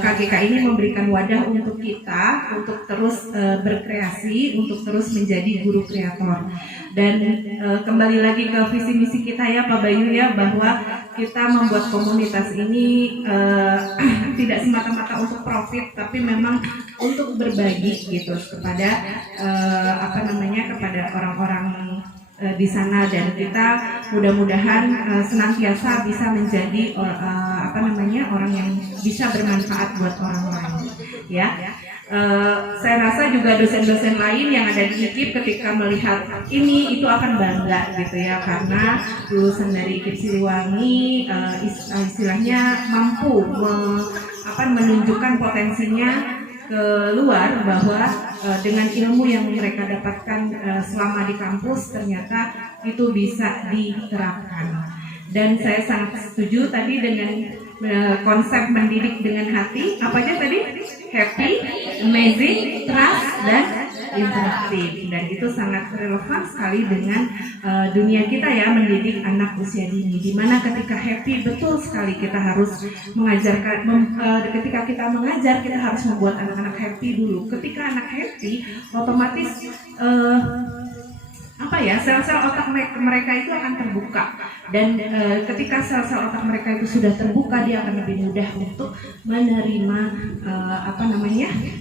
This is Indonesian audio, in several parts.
KGK ini memberikan wadah untuk kita untuk terus berkreasi, untuk terus menjadi guru kreator. Dan kembali lagi ke visi misi kita ya Pak Bayu ya, bahwa kita membuat komunitas ini tidak semata-mata untuk profit, tapi memang untuk berbagi gitu kepada kepada orang-orang di sana, dan kita mudah-mudahan senantiasa bisa menjadi orang yang bisa bermanfaat buat orang lain ya. Saya rasa juga dosen-dosen lain yang ada di IKIP ketika melihat ini itu akan bangga gitu ya, karena lulusan dari IKIP Siliwangi istilahnya mampu menunjukkan potensinya keluar, bahwa dengan ilmu yang mereka dapatkan selama di kampus ternyata itu bisa diterapkan. Dan saya sangat setuju tadi dengan konsep mendidik dengan hati. Apa aja tadi? Happy, amazing, trust, dan interaktif. Dan itu sangat relevan sekali dengan dunia kita ya, mendidik anak usia dini, dimana ketika happy betul sekali kita harus mengajarkan, ketika kita mengajar kita harus membuat anak-anak happy dulu. Ketika anak happy, otomatis sel-sel otak mereka itu akan terbuka, dan ketika sel-sel otak mereka itu sudah terbuka, dia akan lebih mudah untuk menerima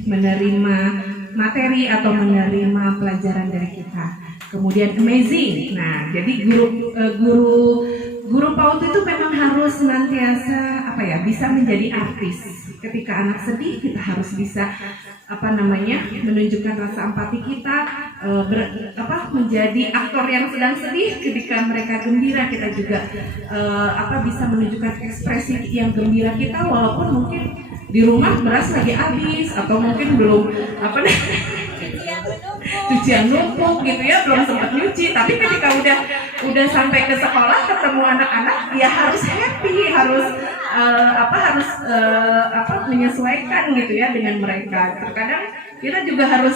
menerima materi atau menerima pelajaran dari kita. Kemudian amazing. Nah, jadi guru PAUD itu memang harus senantiasa bisa menjadi artis. Ketika anak sedih, kita harus bisa menunjukkan rasa empati kita, menjadi aktor yang sedang sedih. Ketika mereka gembira, kita juga bisa menunjukkan ekspresi yang gembira kita, walaupun mungkin di rumah beras lagi habis, atau mungkin belum cucian numpuk gitu ya, belum sempat nyuci. Tapi ketika udah sampai ke sekolah, ketemu anak-anak, ya harus happy, harus menyesuaikan gitu ya dengan mereka. Terkadang kita juga harus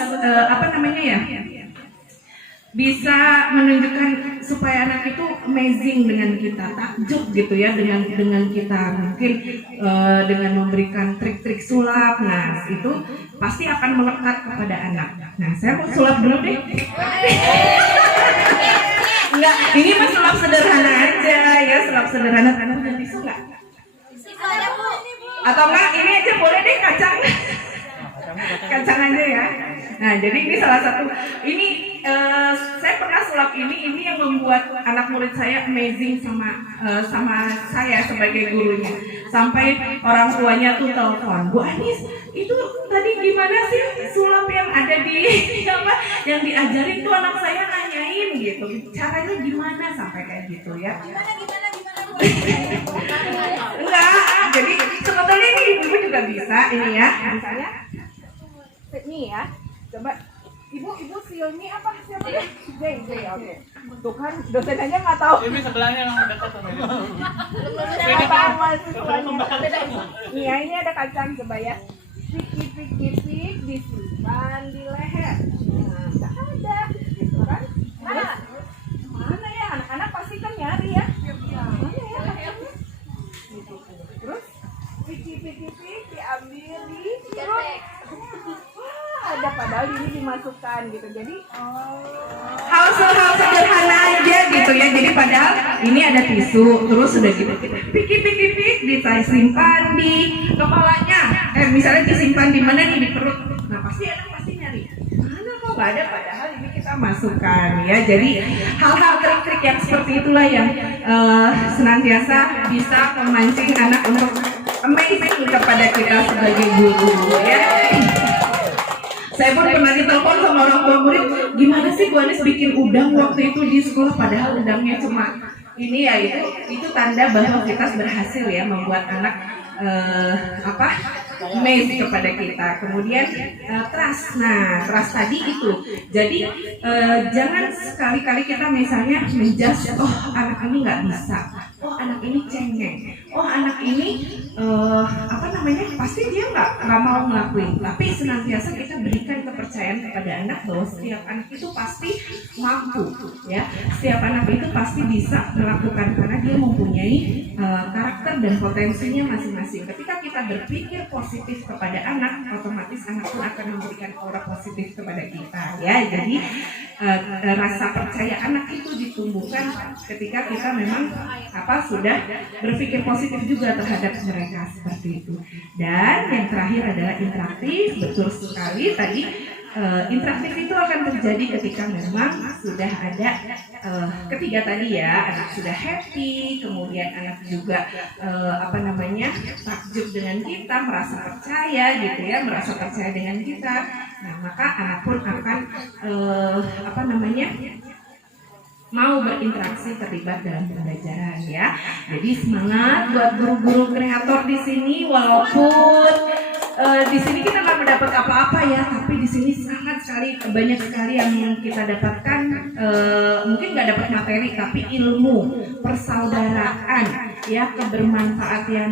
bisa menunjukkan supaya anak itu amazing dengan kita, takjub gitu ya dengan kita, mungkin dengan memberikan trik-trik sulap. Nah, itu pasti akan melekat kepada anak. Nah, saya mau sulap dulu deh. Enggak, ini mah sulap sederhana aja ya, sulap sederhana. Karena udah tisu enggak? Atau enggak, ini aja boleh deh, kacang. Kacang aja ya. Nah, jadi ini salah satu, ini saya pernah sulap ini yang membuat anak murid saya amazing sama saya sebagai gurunya. Sampai orang tuanya tuh telepon, Bu Anis, itu tadi gimana sih sulap yang ada di yang diajarin tuh anak saya nanyain gitu. Caranya gimana sampai kayak gitu ya? Gimana? Enggak, jadi sebetulnya ini ibu juga bisa ini ya. Misalnya ini ya. Coba ibu Silmi apa siapa ya? J oke. Tuh kan dosen aja nggak tahu. Ini sebelahnya yang dekat sama ini. Iya, ini ada kacang, coba ya. Pik disimpan di leher. Nah, nggak ada, gitu kan? Mana ya, anak-anak pasti kan nyari ya. Mana ya kacangnya? Gitu. Terus pik diambil di ada, padahal ini dimasukkan gitu. Jadi hal sederhana aja gitu ya. Jadi padahal ini ada tisu, terus sudah gitu pik disimpan di kepalanya. Misalnya disimpan di mana nih, di perut. Nah, pasti nyari. Mana kok nggak ada, padahal ini kita masukkan ya. Jadi hal-hal trik-trik yang seperti itulah yang senantiasa bisa memancing anak untuk amazing kepada kita sebagai guru ya. Saya pun pernah ditelepon sama orang tua murid, gimana sih Bu Anis bikin udang waktu itu di sekolah, padahal udangnya cuma ini ya, itu tanda bahwa kita berhasil ya membuat anak amazed kepada kita. Kemudian trust. Nah, trust tadi itu. Jadi jangan sekali-kali kita misalnya menjudge, oh anak ini nggak bisa, oh anak ini cengeng, oh anak ini namanya, pasti dia nggak mau ngelakuin, tapi senantiasa kita berikan kepercayaan kepada anak bahwa setiap anak itu pasti mampu, ya, setiap anak itu pasti bisa melakukan karena dia mempunyai karakter dan potensinya masing-masing. Ketika kita berpikir positif kepada anak, otomatis anak pun akan memberikan aura positif kepada kita, ya. Jadi rasa percaya anak itu ditumbuhkan ketika kita memang sudah berpikir positif juga terhadap mereka seperti itu. Dan yang terakhir adalah interaktif. Betul sekali tadi, interaktif itu akan terjadi ketika memang sudah ada ketiga tadi, ya, anak sudah happy, kemudian anak juga takjub dengan kita, merasa percaya gitu ya, merasa percaya dengan kita. Nah, maka anak pun akan mau berinteraksi, terlibat dalam pembelajaran, ya. Jadi semangat buat guru-guru kreator di sini, walaupun di sini kita nggak mendapat apa-apa, ya, tapi di sini sangat sekali banyak sekali yang kita dapatkan. Mungkin nggak dapat materi, tapi ilmu, persaudaraan, ya, kebermanfaatan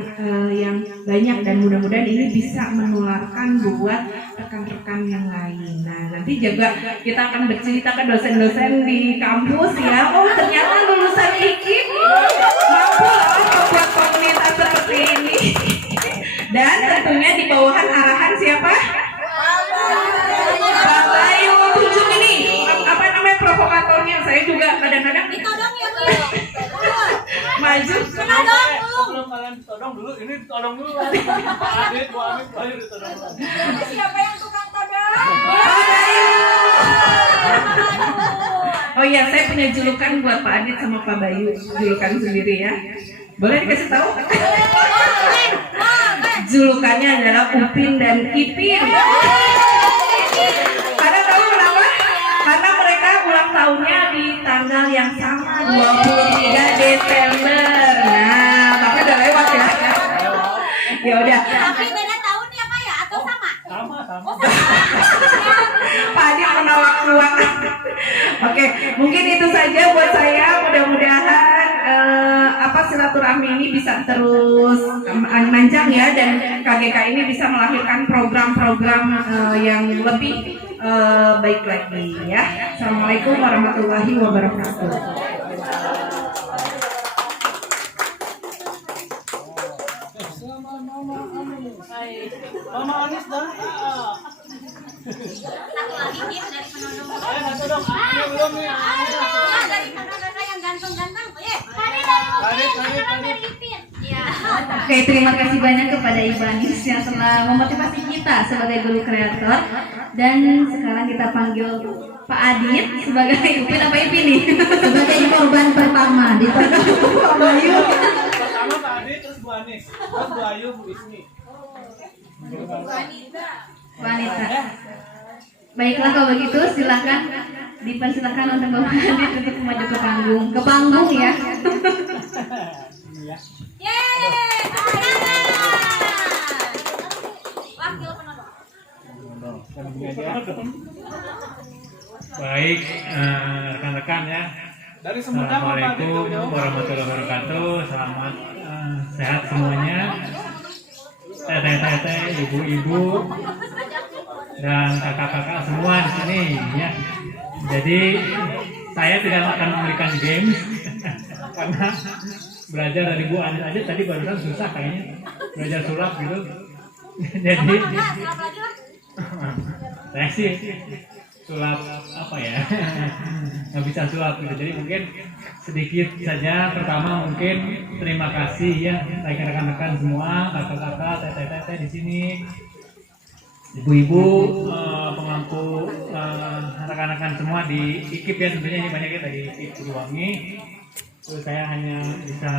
yang banyak, dan mudah-mudahan ini bisa menularkan buat rekan-rekan yang lain. Nah, nanti juga kita akan bercerita ke dosen-dosen di kampus, ya. Oh, ternyata lulusan IKIP mampu membuat komunitas seperti ini. Dan tentunya di bawahan arahan siapa? Pak Bayu. Tunjuk ini provokatornya. Saya juga kadang-kadang ditodong ya, Bu. maju. Sebelum kalian ditodong dulu, ini ditodong dulu. Pak Adit, Bu Amit, Bayu ditodong dulu. Siapa yang tukang todong? Oh iya, saya punya julukan buat Pak Adit sama Pak Bayu, julukan sendiri, ya. Boleh dikasih tahu? Julukannya adalah Upin dan Ipin. Karena tahu kenapa? Karena mereka ulang tahunnya di tanggal yang sama, 23 Desember. Nah, maka udah lewat, ya. Ya udah. Tapi beda tahun ya, Pak, ya? Atau sama? Sama. Oh, sama. Pak Adit menolak uang. Oke, mungkin itu saja buat saya. Mudah-mudahan silaturahmi ini bisa terus manjang, ya, dan KGK ini bisa melahirkan program-program yang lebih baik lagi, ya. Assalamualaikum warahmatullahi wabarakatuh. Mama Anis dah. Satu lagi Kim dari penodong. Satu dong. Ini belum nih. Ya, dari penodong yang ganteng-ganteng. Dari Ipin. Iya. Oke, terima kasih banyak kepada Ibu Anis yang telah memotivasi kita sebagai guru kreator. Dan sekarang kita panggil Pak Adit sebagai Upin apa Ipin nih? Sebagai korban pertama di Pak Bayu. Pertama Pak Adit, terus Bu Anis, terus Bu Ayu, Bu Isni. Wanita. Baiklah, kalau begitu silakan dipersilakan untuk Bapak Adit untuk maju ke panggung. Ke panggung, ya. Yeay, wakil penodong. Baik, rekan-rekan, ya. Dari Sumedang Pak Adit. Assalamualaikum warahmatullahi wabarakatuh. Selamat sehat semuanya. Teteh-teteh, ibu-ibu, dan kakak-kakak semua di sini, ya. Jadi saya tidak akan memberikan games karena belajar dari Bu Anis aja tadi barusan susah kayaknya belajar sulap gitu. Jadi saya sih sulap apa ya, nggak bisa sulap gitu. Jadi mungkin sedikit saja. Pertama mungkin terima kasih, ya, rekan-rekan semua, kakak-kakak, teteh-teteh di sini, ibu-ibu, pemangku, rekan-rekan semua di IKIP, ya. Tentunya ini banyak, ya, dari IKIP Siliwangi. Terus saya hanya bisa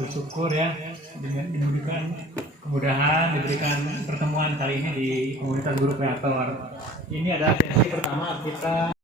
bersyukur, ya, dengan diberikan kemudahan, diberikan pertemuan kali ini di komunitas guru kreator. Ini adalah sesi pertama kita